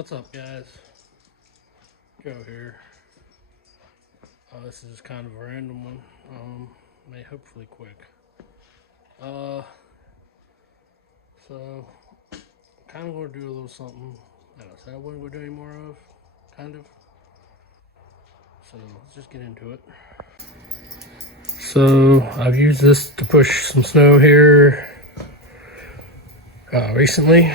What's up, guys? Joe here. This is kind of a random one. May hopefully quick. So kind of going to do a little something that I said I wasn't going to do any more of, kind of. So let's just get into it. So I've used this to push some snow here recently.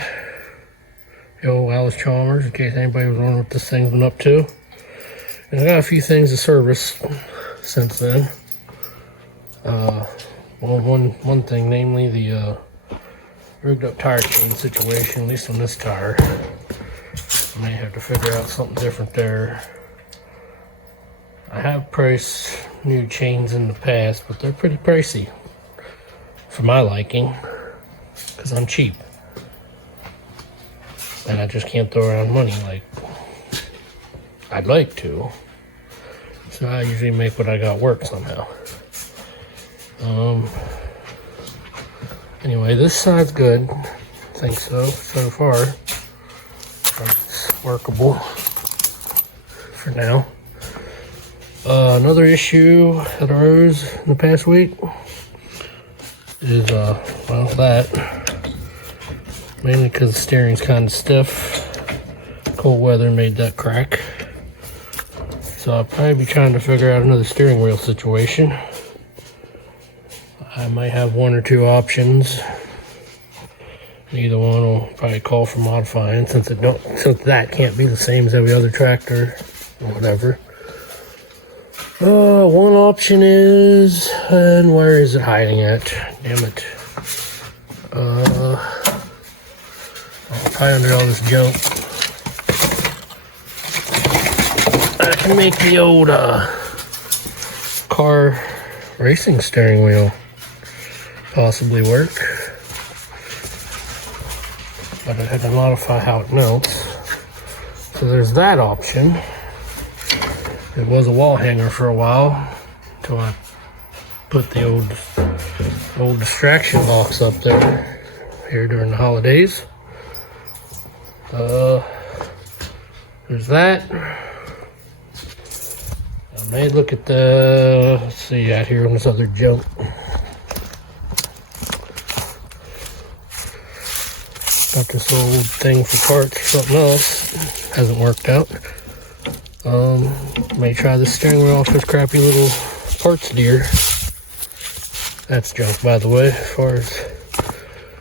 The old Allis Chalmers, in case anybody was wondering what this thing's been up to. And I got a few things to service since then. Well, one thing, namely the rigged up tire chain situation, at least on this tire. I may have to figure out something different there. I have priced new chains in the past, but they're pretty pricey for my liking, because I'm cheap. And I just can't throw around money like I'd like to. So I usually make what I got work somehow. Anyway, this side's good. I think so far. It's workable for now. Another issue that arose in the past week is, well, that. Mainly because the steering's kind of stiff. Cold weather made that crack. So I'll probably be trying to figure out another steering wheel situation. I might have one or two options. Either one will probably call for modifying since that can't be the same as every other tractor or whatever. One option is, and where is it hiding at? Damn it. Probably under all this junk. I can make the old car racing steering wheel possibly work, but I had to modify how it melts. So there's that option. It was a wall hanger for a while until I put the old distraction box up there here during the holidays. There's that. I may look at the, let's see, out here on this other junk. Got this old thing for parts or something else. Hasn't worked out. May try the steering wheel off this crappy little parts deer. That's junk, by the way, as far as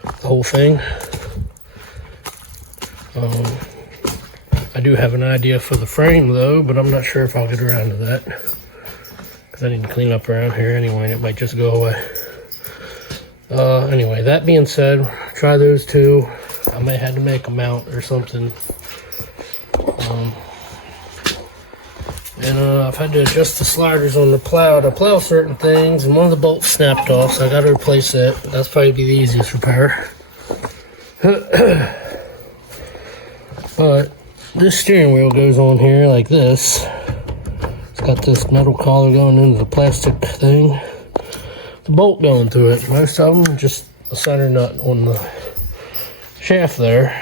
the whole thing. I do have an idea for the frame though, but I'm not sure if I'll get around to that, because I need to clean up around here anyway and it might just go away. Anyway, that being said, try those two. I may have to make a mount or something. I've had to adjust the sliders on the plow to plow certain things, and one of the bolts snapped off, so I got to replace it. That's probably be the easiest repair. But this steering wheel goes on here like this. It's got this metal collar going into the plastic thing. The bolt going through it. Most of them just a center nut on the shaft there.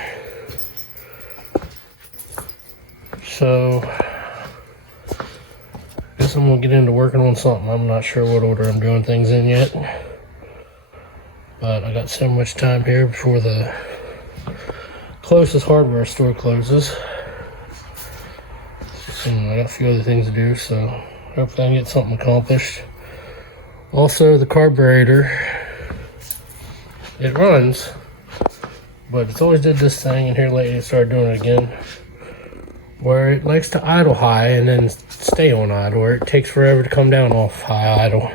So I guess I'm gonna get into working on something. I'm not sure what order I'm doing things in yet. But I got so much time here before the closest hardware store closes. And I got a few other things to do, so hopefully I can get something accomplished. Also, the carburetor, it runs, but it's always did this thing, and here lately it started doing it again, where it likes to idle high and then stay on idle, or it takes forever to come down off high idle.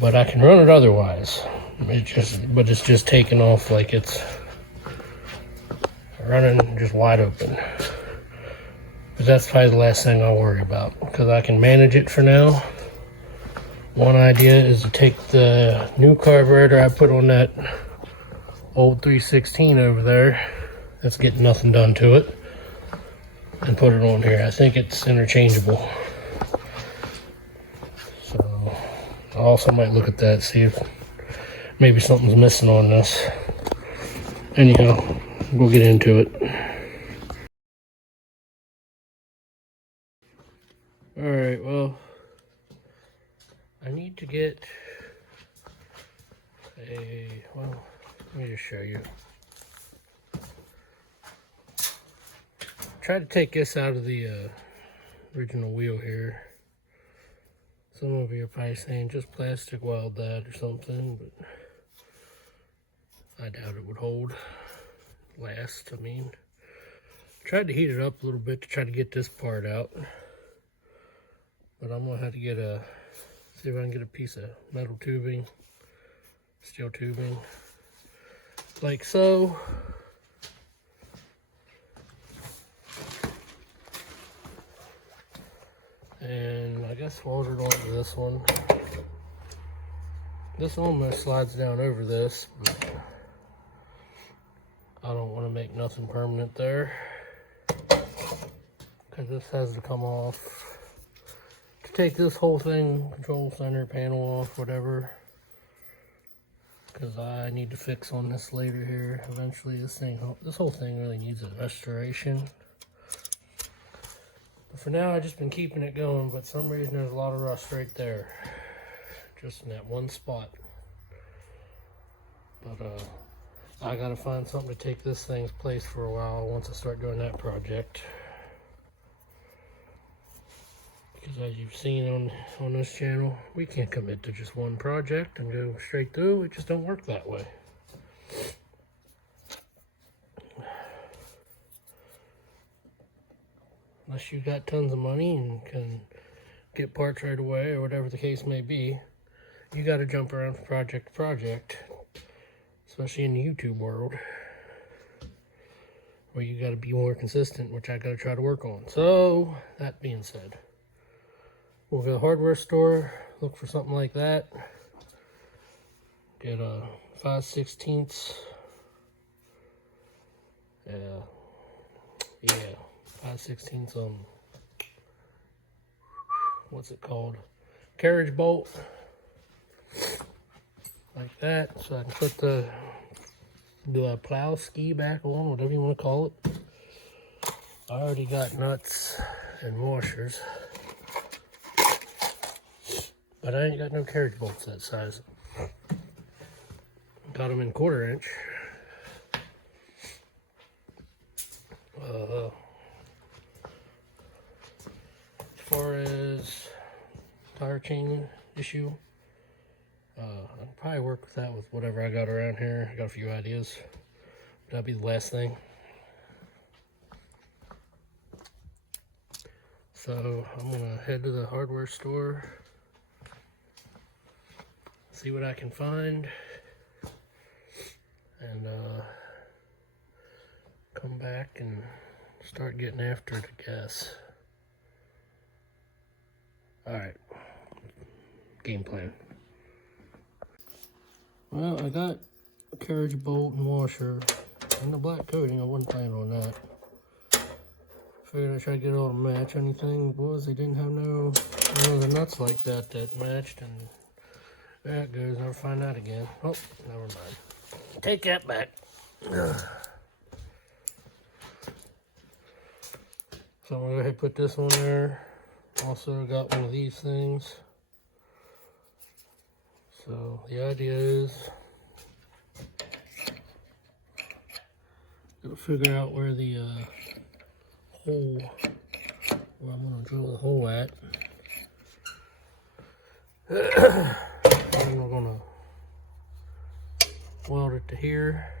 But I can run it otherwise. But it's just taking off like it's running just wide open. But that's probably the last thing I'll worry about, because I can manage it for now. One idea is to take the new carburetor I put on that old 316 over there, that's getting nothing done to it, and put it on here. I think it's interchangeable. So I also might look at that, see if maybe something's missing on this. Anyhow, we'll get into it. get well, let me just show you. Try to take this out of the original wheel here. Some of you are probably saying just plastic weld that or something, but I doubt it would last. I mean, tried to heat it up a little bit to try to get this part out, but I'm gonna have to see if I can get a piece of metal tubing, steel tubing, like so. And I guess weld it onto this one. This almost slides down over this, but I don't want to make nothing permanent there, because this has to come off. To take this whole thing, control center panel off, whatever, because I need to fix on this later here eventually. This whole thing really needs a restoration. But for now, I've just been keeping it going, but for some reason there's a lot of rust right there, just in that one spot. But I gotta find something to take this thing's place for a while once I start doing that project. Because as you've seen on this channel, we can't commit to just one project and go straight through. It just don't work that way. Unless you got tons of money and can get parts right away or whatever the case may be, you got to jump around from project to project, especially in the YouTube world, where you got to be more consistent, which I got to try to work on. So, that being said, we'll go to the hardware store, look for something like that, get a 5/16, 5/16 what's it called? Carriage bolt. Like that, so I can put the plow ski back on, whatever you want to call it. I already got nuts and washers, but I ain't got no carriage bolts that size. Got them in 1/4 inch. As far as tire chain issue, I'll probably work with that with whatever I got around here. I got a few ideas. That'll be the last thing. So I'm gonna head to the hardware store, see what I can find, and come back and start getting after it, I guess. Alright, game plan. Well, I got a carriage bolt and washer and the black coating. I wasn't planning on that. Figured I'd try to get it all to match. Anything was they didn't have none of the nuts like that matched, and there it goes. Never find that again. Oh, never mind. Take that back. Ugh. So I'm gonna go ahead and put this on there. Also got one of these things. So the idea is to figure out where the hole, where I'm going to drill the hole at. And we're going to weld it to here.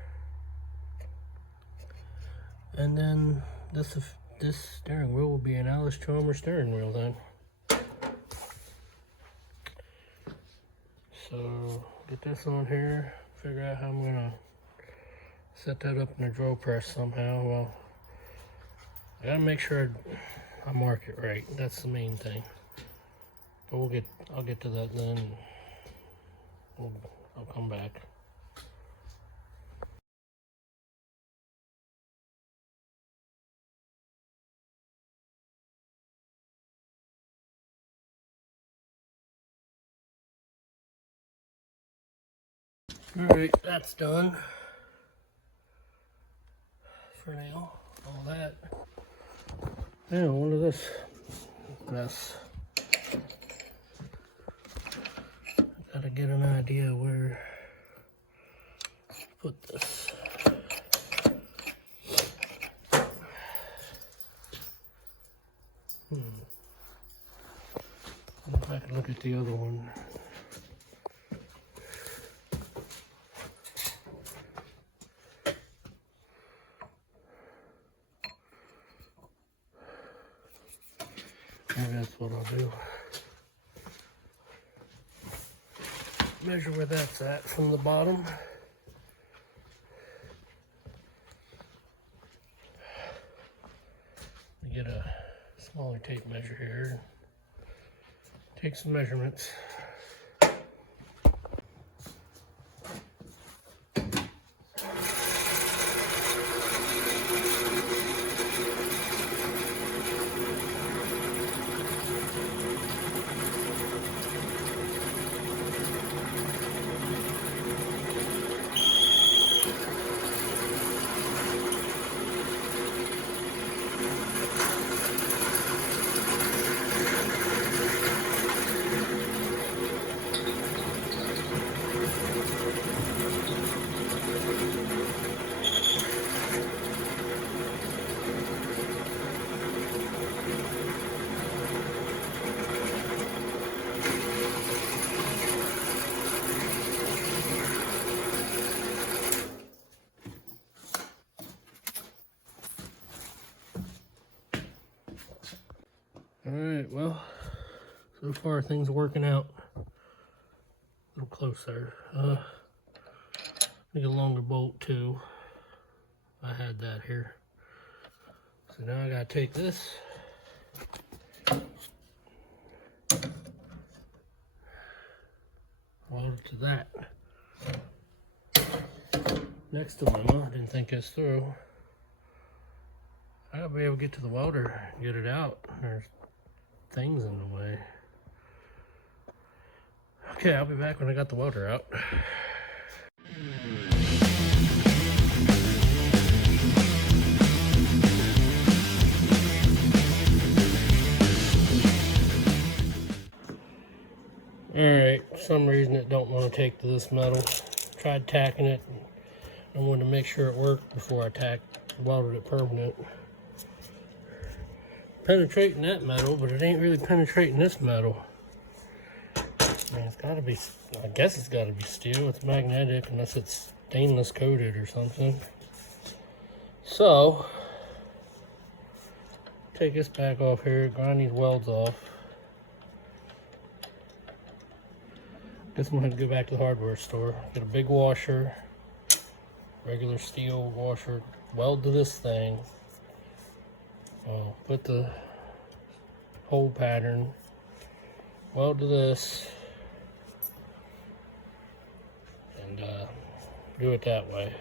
And then this steering wheel will be an Allis Chalmers steering wheel then. So get this on here, figure out how I'm gonna set that up in a drill press somehow. Well, I gotta make sure I mark it right. That's the main thing. But I'll get to that then. I'll come back. Alright, that's done for now. All that. Now, onto this mess. idea where to put this. If I can look at the other one. Maybe that's what I'll do. Measure where that's at from the bottom. Get a smaller tape measure here. Take some measurements. Alright, well, so far things are working out a little closer. Need a longer bolt too. I had that here. So now I gotta take this. Weld it to that. Next dilemma, I didn't think this through. I gotta be able to get to the welder and get it out. There's things in the way. Okay, I'll be back when I got the welder out. Alright, for some reason it don't want to take to this metal. Tried tacking it. I wanted to make sure it worked before I welded it permanent. Penetrating that metal, but it ain't really penetrating this metal. I mean, it's gotta be, I guess it's gotta be steel. It's magnetic unless it's stainless coated or something. So, take this back off here, grind these welds off. Guess I'm gonna go back to the hardware store. Get a big washer, regular steel washer, weld to this thing. Put the hole pattern, weld to this, and do it that way.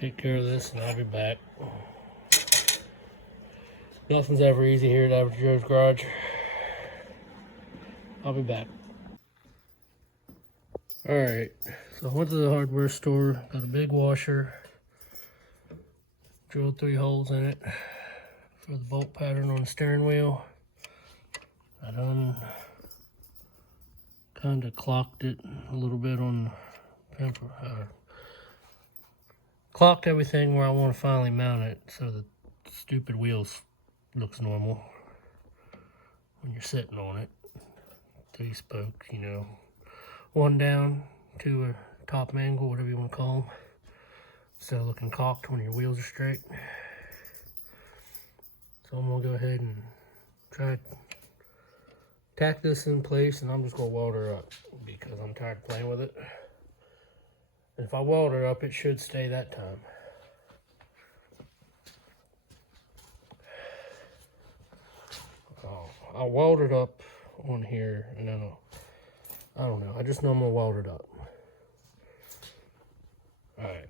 Take care of this and I'll be back. Nothing's ever easy here at Average Joe's Garage. I'll be back. Alright, so I went to the hardware store, got a big washer, drilled 3 holes in it for the bolt pattern on the steering wheel. I done kind of clocked it a little bit on clocked everything where I want to finally mount it so the stupid wheels looks normal when you're sitting on it. 3 spokes, you know, 1 down, 2 a top angle, whatever you want to call them, instead of looking cocked when your wheels are straight. So I'm gonna go ahead and try to tack this in place, and I'm just gonna weld her up because I'm tired of playing with it. And if I weld her up, it should stay that time. I'll weld it up on here, and then I don't know. I just know I'm gonna weld it up. All right.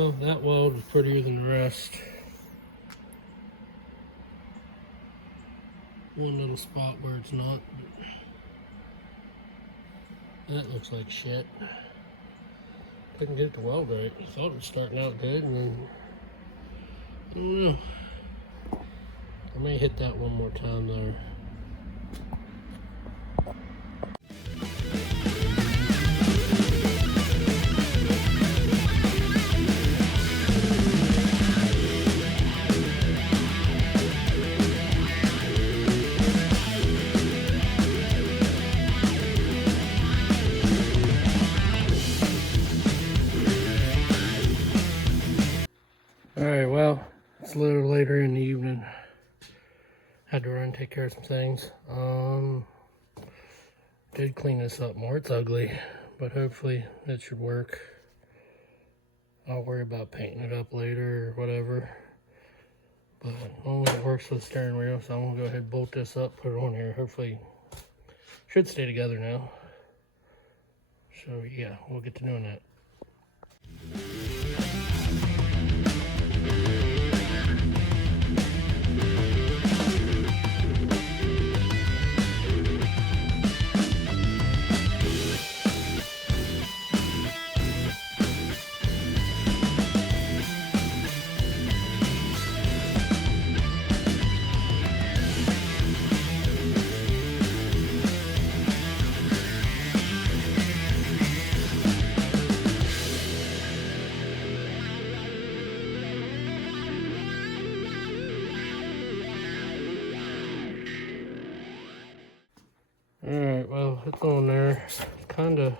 Well, that weld is prettier than the rest. One little spot where it's not. That looks like shit. Couldn't get it to weld right. I thought it was starting out good, and then I don't know. I may hit that one more time there. Alright, well, it's a little later in the evening. Had to run and take care of some things. Did clean this up more. It's ugly, but hopefully it should work. I'll worry about painting it up later or whatever. But only it works with the steering wheel, so I'm gonna go ahead and bolt this up, put it on here. Hopefully should stay together now. So yeah, we'll get to doing that. Alright, well, it's on there. It's kinda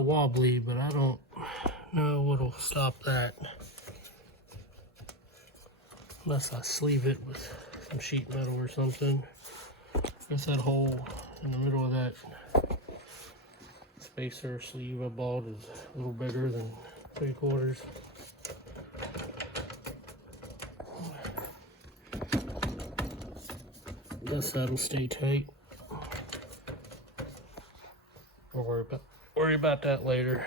wobbly, but I don't know what'll stop that. Unless I sleeve it with some sheet metal or something. I guess that hole in the middle of that spacer sleeve I bought is a little bigger than 3/4. Guess that'll stay tight. We'll worry about that later.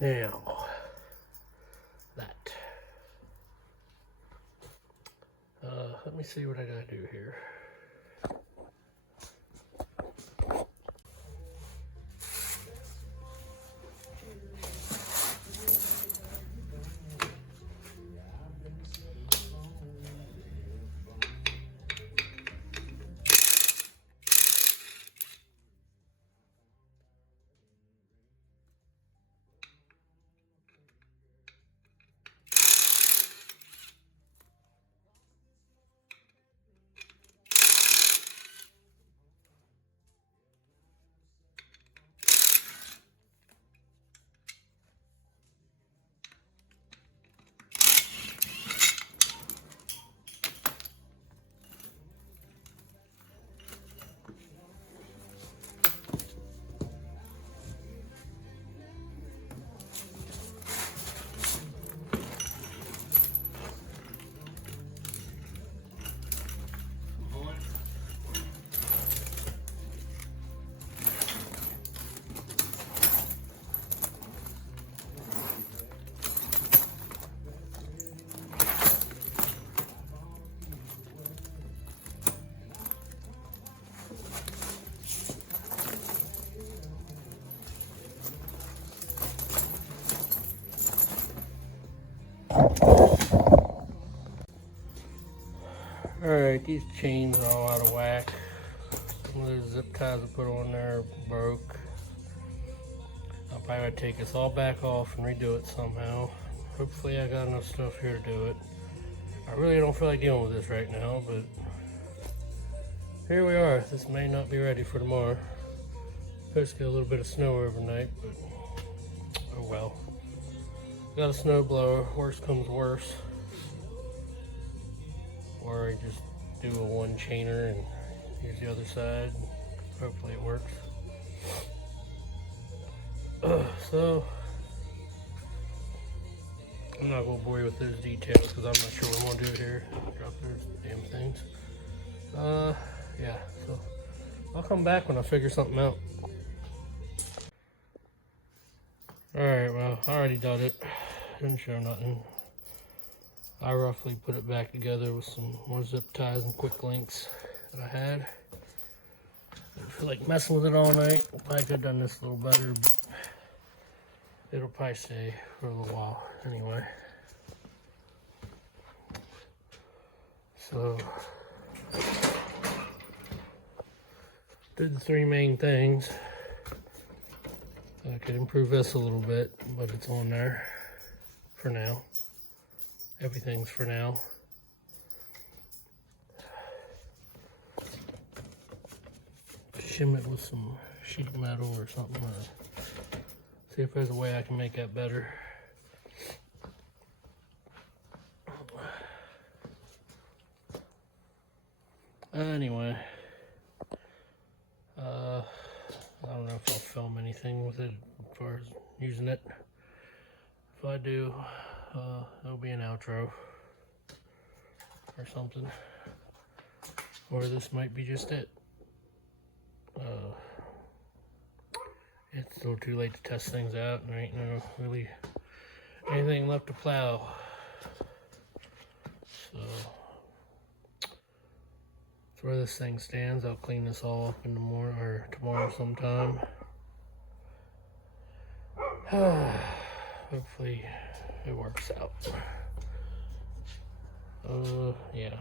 Now, that. Let me see what I gotta do here. Alright, these chains are all out of whack. Some of those zip ties I put on there broke. I'll probably take this all back off and redo it somehow. Hopefully I got enough stuff here to do it. I really don't feel like dealing with this right now, but here we are. This may not be ready for tomorrow. Supposed to get a little bit of snow overnight, but oh well. Got a snow blower, worst comes worse. Or I just do a one chainer and use the other side. Hopefully it works. So I'm not gonna bore you with those details because I'm not sure what I want to do here. Drop those damn things. Yeah, so I'll come back when I figure something out. Alright, well, I already done it. Didn't show nothing. I roughly put it back together with some more zip ties and quick links that I had. I feel like messing with it all night. I could have done this a little better, but it'll probably stay for a little while anyway. So, did the three main things. I could improve this a little bit, but it's on there for now. Everything's for now. Shim it with some sheet metal or something. See if there's a way I can make that better. Anyway, I don't know if I'll film anything with it as far as using it. If I do, it'll be an outro or something. Or this might be just it. It's a little too late to test things out, and there ain't no really anything left to plow. So that's where this thing stands. I'll clean this all up in the morning or tomorrow sometime. Hopefully it works out. Yeah,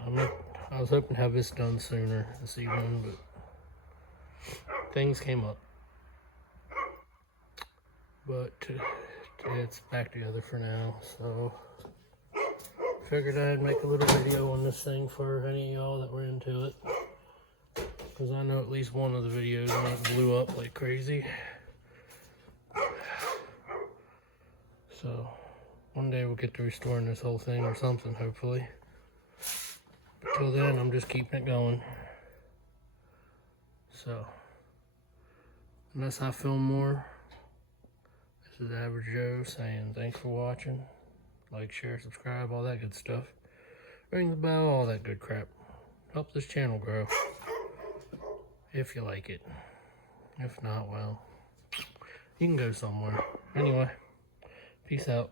I was hoping to have this done sooner this evening, but things came up. But it's back together for now, so figured I'd make a little video on this thing for any of y'all that were into it, because I know at least one of the videos when it blew up like crazy. So one day we'll get to restoring this whole thing or something, hopefully. But till then, I'm just keeping it going. So unless I film more, this is Average Joe saying thanks for watching. Like, share, subscribe, all that good stuff. Ring the bell, all that good crap. Help this channel grow. If you like it. If not, well, you can go somewhere. Anyway, peace out.